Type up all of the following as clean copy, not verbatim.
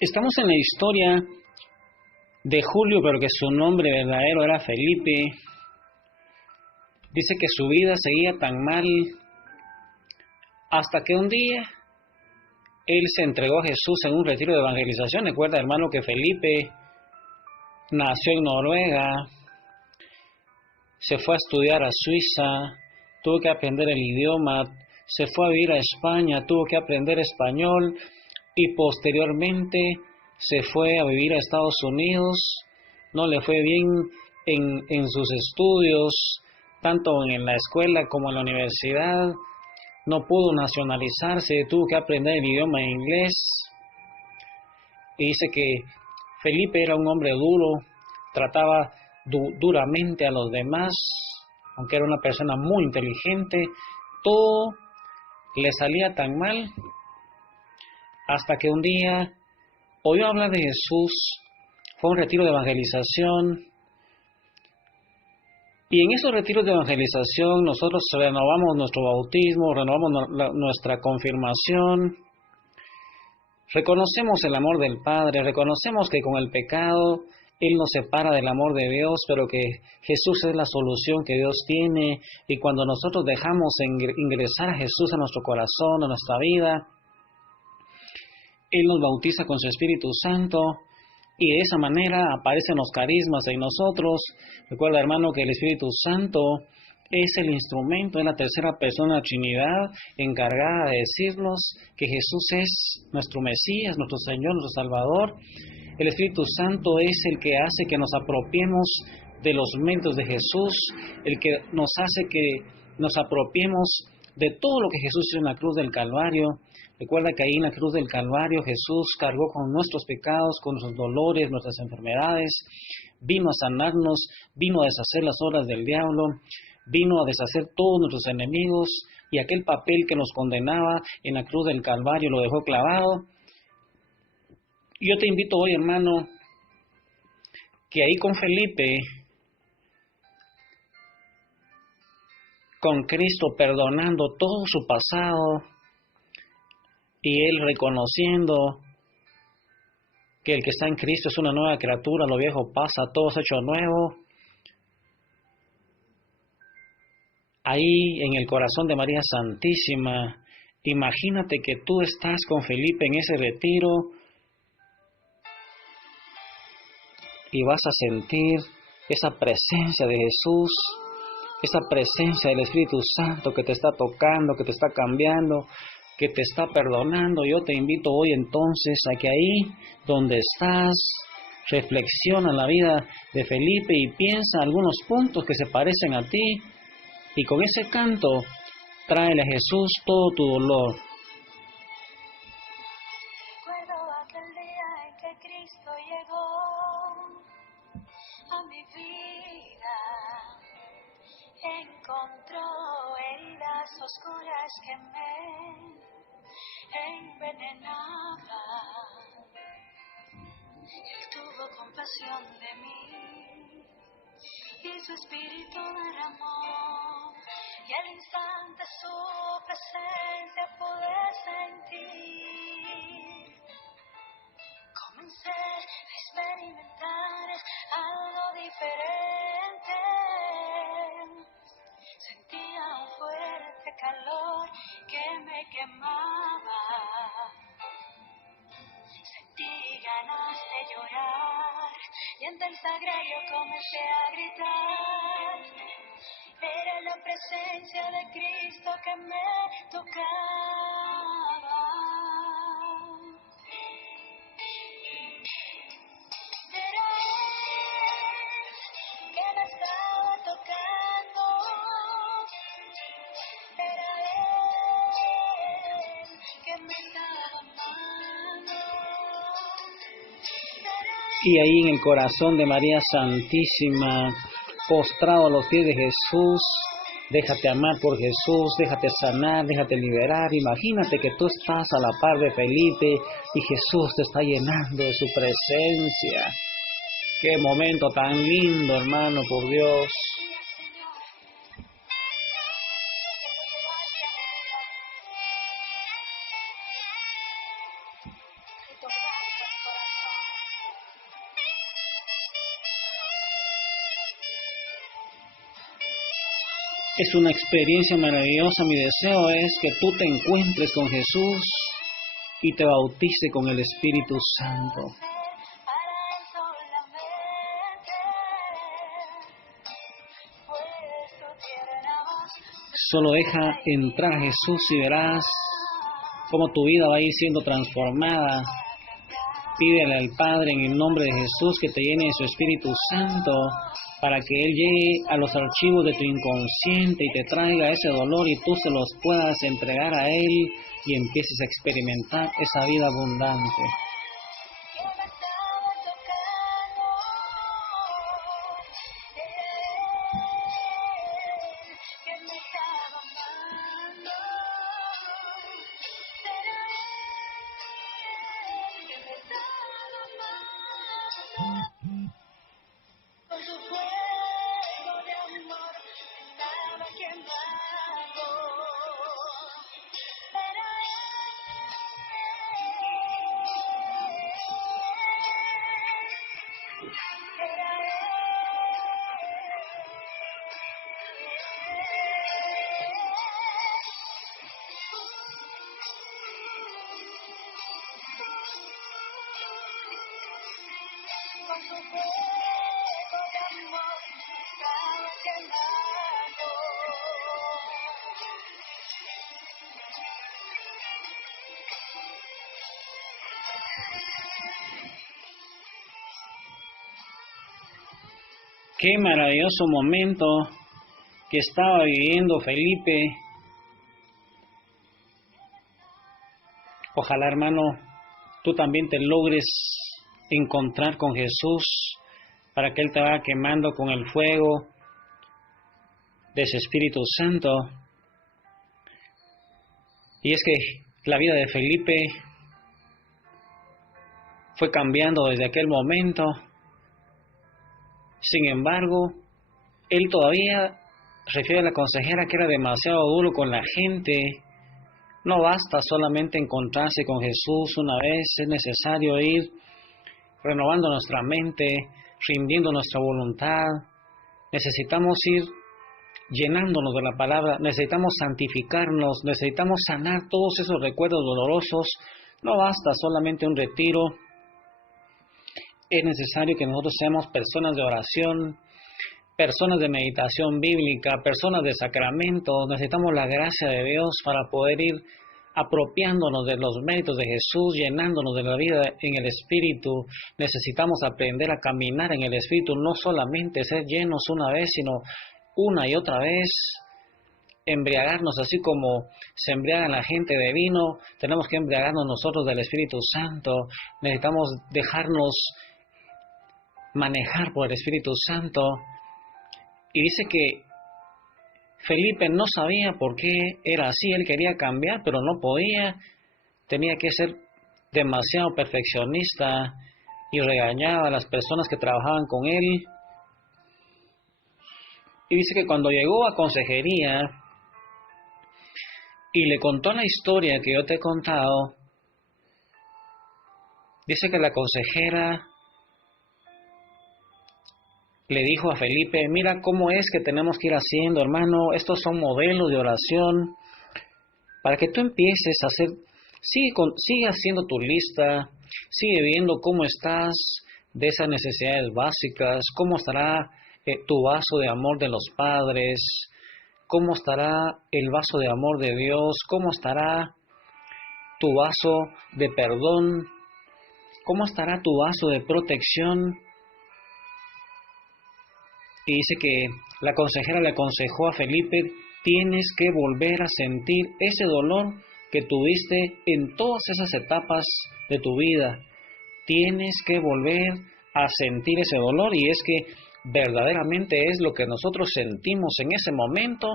Estamos en la historia de Julio, pero que su nombre verdadero era Felipe. Dice que su vida seguía tan mal hasta que un día él se entregó a Jesús en un retiro de evangelización. Recuerda, hermano, que Felipe nació en Noruega, se fue a estudiar a Suiza, tuvo que aprender el idioma, se fue a vivir a España, tuvo que aprender español y posteriormente se fue a vivir a Estados Unidos. No le fue bien en sus estudios, tanto en la escuela como en la universidad. No pudo nacionalizarse, tuvo que aprender el idioma inglés. Y dice que Felipe era un hombre duro, trataba duramente a los demás, aunque era una persona muy inteligente. Todo le salía tan mal hasta que un día oyó hablar de Jesús, fue a un retiro de evangelización, y en esos retiros de evangelización nosotros renovamos nuestro bautismo, renovamos nuestra confirmación, reconocemos el amor del Padre, reconocemos que con el pecado Él nos separa del amor de Dios, pero que Jesús es la solución que Dios tiene, y cuando nosotros dejamos ingresar a Jesús a nuestro corazón, a nuestra vida, Él nos bautiza con su Espíritu Santo, y de esa manera aparecen los carismas en nosotros. Recuerda, hermano, que el Espíritu Santo es el instrumento, es la tercera persona de la Trinidad encargada de decirnos que Jesús es nuestro Mesías, nuestro Señor, nuestro Salvador. El Espíritu Santo es el que hace que nos apropiemos de los méritos de Jesús, el que nos hace que nos apropiemos de todo lo que Jesús hizo en la cruz del Calvario. Recuerda que ahí en la cruz del Calvario Jesús cargó con nuestros pecados, con nuestros dolores, nuestras enfermedades, vino a sanarnos, vino a deshacer las obras del diablo, vino a deshacer todos nuestros enemigos, y aquel papel que nos condenaba en la cruz del Calvario lo dejó clavado. Yo te invito hoy, hermano, que ahí con Felipe, con Cristo perdonando todo su pasado, y él reconociendo que el que está en Cristo es una nueva criatura, lo viejo pasa, todo es hecho nuevo. Ahí en el corazón de María Santísima, imagínate que tú estás con Felipe en ese retiro y vas a sentir esa presencia de Jesús, esa presencia del Espíritu Santo que te está tocando, que te está cambiando, que te está perdonando. Yo te invito hoy entonces a que ahí donde estás, reflexiona la vida de Felipe y piensa algunos puntos que se parecen a ti, y con ese canto tráele a Jesús todo tu dolor. Recuerdo aquel día en que Cristo llegó a mi vida, encontró heridas oscuras que me envenenaban. Él tuvo compasión de mí y su espíritu derramó, y al instante su presencia pude sentir. Comencé a experimentar algo diferente. Sentía un fuerte calor que me quemaba. Sentí ganas de llorar y ante el sagrario comencé a gritar. Era la presencia de Cristo que me tocaba. Era Él que me estaba tocando. Era Él que me estaba amando. Y ahí en el corazón de María Santísima, postrado a los pies de Jesús, déjate amar por Jesús, déjate sanar, déjate liberar. Imagínate que tú estás a la par de Felipe y Jesús te está llenando de su presencia. Qué momento tan lindo, hermano, por Dios. Es una experiencia maravillosa. Mi deseo es que tú te encuentres con Jesús y te bautice con el Espíritu Santo. Solo deja entrar a Jesús y verás cómo tu vida va a ir siendo transformada. Pídele al Padre en el nombre de Jesús que te llene de su Espíritu Santo para que Él llegue a los archivos de tu inconsciente y te traiga ese dolor y tú se los puedas entregar a Él y empieces a experimentar esa vida abundante. Qué maravilloso momento que estaba viviendo Felipe. Ojalá, hermano, tú también te logres encontrar con Jesús para que Él te vaya quemando con el fuego de ese Espíritu Santo. Y es que la vida de Felipe fue cambiando desde aquel momento. Sin embargo, él todavía refiere a la consejera que era demasiado duro con la gente. No basta solamente encontrarse con Jesús una vez, es necesario ir renovando nuestra mente, rindiendo nuestra voluntad. Necesitamos ir llenándonos de la palabra, necesitamos santificarnos, necesitamos sanar todos esos recuerdos dolorosos. No basta solamente un retiro. Es necesario que nosotros seamos personas de oración, personas de meditación bíblica, personas de sacramentos. Necesitamos la gracia de Dios para poder ir apropiándonos de los méritos de Jesús, llenándonos de la vida en el Espíritu. Necesitamos aprender a caminar en el Espíritu, no solamente ser llenos una vez, sino una y otra vez. Embriagarnos así como se embriaga la gente de vino. Tenemos que embriagarnos nosotros del Espíritu Santo. Necesitamos dejarnos manejar por el Espíritu Santo. Y dice que Felipe no sabía por qué era así. Él quería cambiar, pero no podía. Tenía que ser demasiado perfeccionista y regañaba a las personas que trabajaban con él. Y dice que cuando llegó a consejería y le contó la historia que yo te he contado, dice que la consejera le dijo a Felipe: mira cómo es que tenemos que ir haciendo, hermano, estos son modelos de oración, para que tú empieces a hacer, sigue haciendo tu lista, sigue viendo cómo estás de esas necesidades básicas, cómo estará tu vaso de amor de los padres, cómo estará el vaso de amor de Dios, cómo estará tu vaso de perdón, cómo estará tu vaso de protección. Y dice que la consejera le aconsejó a Felipe: tienes que volver a sentir ese dolor que tuviste en todas esas etapas de tu vida. Tienes que volver a sentir ese dolor, y es que verdaderamente es lo que nosotros sentimos en ese momento,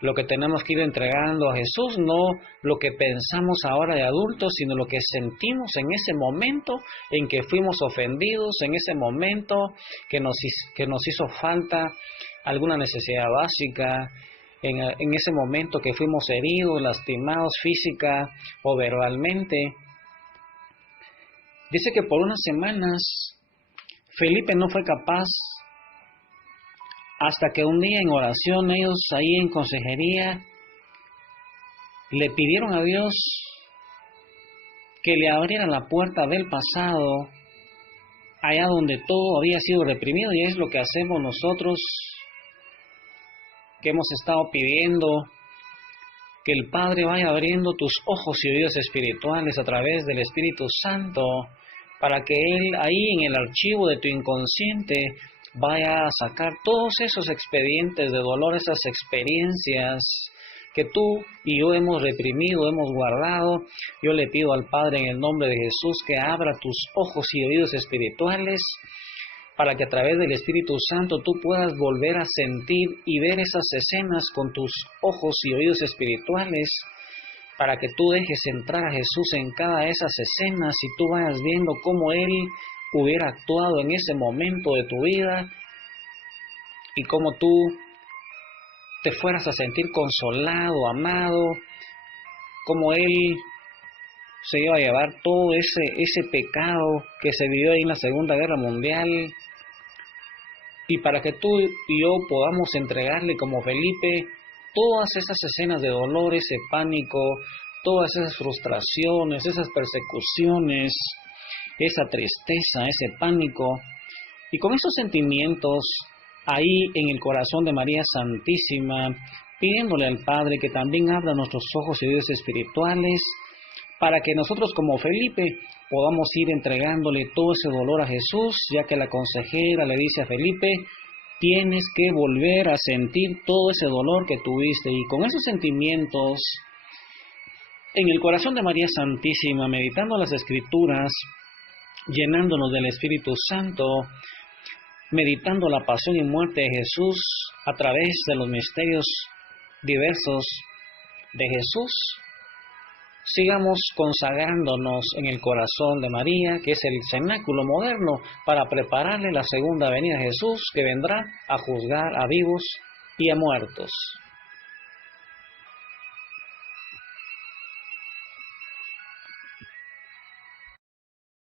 lo que tenemos que ir entregando a Jesús, no lo que pensamos ahora de adultos, sino lo que sentimos en ese momento en que fuimos ofendidos, en ese momento que nos hizo falta alguna necesidad básica, en ese momento que fuimos heridos, lastimados física o verbalmente. Dice que por unas semanas Felipe no fue capaz Hasta que un día en oración ellos ahí en consejería le pidieron a Dios que le abriera la puerta del pasado, allá donde todo había sido reprimido, y es lo que hacemos nosotros, que hemos estado pidiendo que el Padre vaya abriendo tus ojos y oídos espirituales a través del Espíritu Santo, para que Él ahí en el archivo de tu inconsciente vaya a sacar todos esos expedientes de dolor, esas experiencias que tú y yo hemos reprimido, hemos guardado. Yo le pido al Padre en el nombre de Jesús que abra tus ojos y oídos espirituales para que a través del Espíritu Santo tú puedas volver a sentir y ver esas escenas con tus ojos y oídos espirituales, para que tú dejes entrar a Jesús en cada de esas escenas y tú vayas viendo cómo Él hubiera actuado en ese momento de tu vida y cómo tú te fueras a sentir consolado, amado, cómo Él se iba a llevar todo ese pecado que se vivió ahí en la Segunda Guerra Mundial, y para que tú y yo podamos entregarle como Felipe todas esas escenas de dolor, ese pánico, todas esas frustraciones, esas persecuciones, esa tristeza, ese pánico, y con esos sentimientos ahí en el corazón de María Santísima, pidiéndole al Padre que también abra nuestros ojos y oídos espirituales, para que nosotros como Felipe podamos ir entregándole todo ese dolor a Jesús, ya que la consejera le dice a Felipe: tienes que volver a sentir todo ese dolor que tuviste. Y con esos sentimientos en el corazón de María Santísima, meditando las Escrituras, llenándonos del Espíritu Santo, meditando la pasión y muerte de Jesús a través de los misterios diversos de Jesús, sigamos consagrándonos en el corazón de María, que es el cenáculo moderno, para prepararle la segunda venida de Jesús, que vendrá a juzgar a vivos y a muertos.